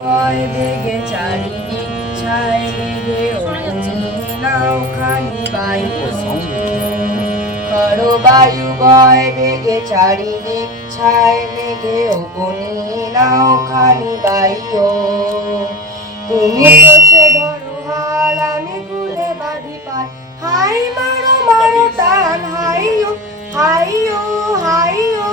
ভয় বেগে চারিদিক ছায় বেগে নাও খানি বায়ু খড় বায়ু বয় বেগে চারিদিক ছায় মেঘে অগ্নি নাও খানি বায়ু তুমি বসে ধরো হাল আমি গুলে বাঁধি পার হাই মারো মারো টান হাইও হাইও হাইও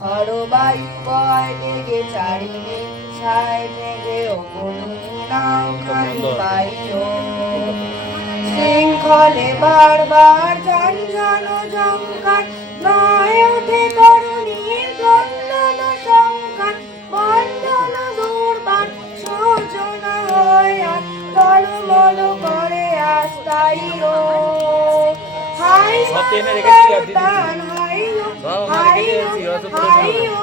খড় বায়ু বয় বেগে চারিদিক ছায় মেঘে অগ্নি নাও খানি বায়ু শৃঙ্খলে বারবার ঝঞ্ঝানো ঝঙ্কার নয় ওঠে তরুণীর গন্ধন সংখ্যার বন্ধন দুর্বার সূচনা হয় আর টলমল করে আস্তাইও হাই টান হাইও হাইও হাইও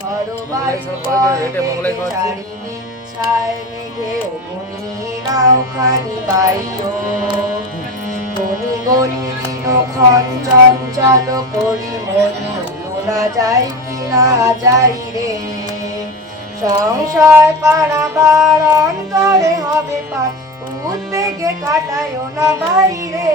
খড় বায়ু বয় চারিদিক ছায় মেঘে অগ্নি নাও খানি বায়ু গনি গনি দিনক্ষণ চঞ্চল করি মনি না যাই কি না যাই রে সংশয় পারাবার অন্তরে হবে পার উদ্বেগে কাটায় না বাইরে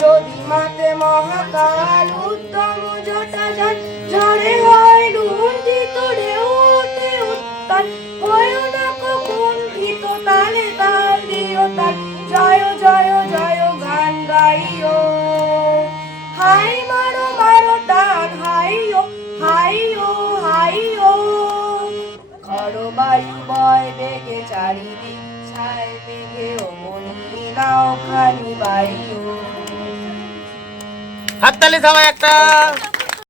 যদি মাতে মহাকাল উত্তম জটা যান ঝড়ে হয় লুণ্ঠিত ঢেউতে উত্তাল হয় না কখন ভীত তালে তাল দিও তাল জয় জয় জয় গান গাইও হাই মারো মারো টান হাইও হাইও হাইও খড় বায়ু বয় বেগে চারিদিক ছায় বেগে অগ্নি নাও খানি বায়ু হাততালি সবাই একটা।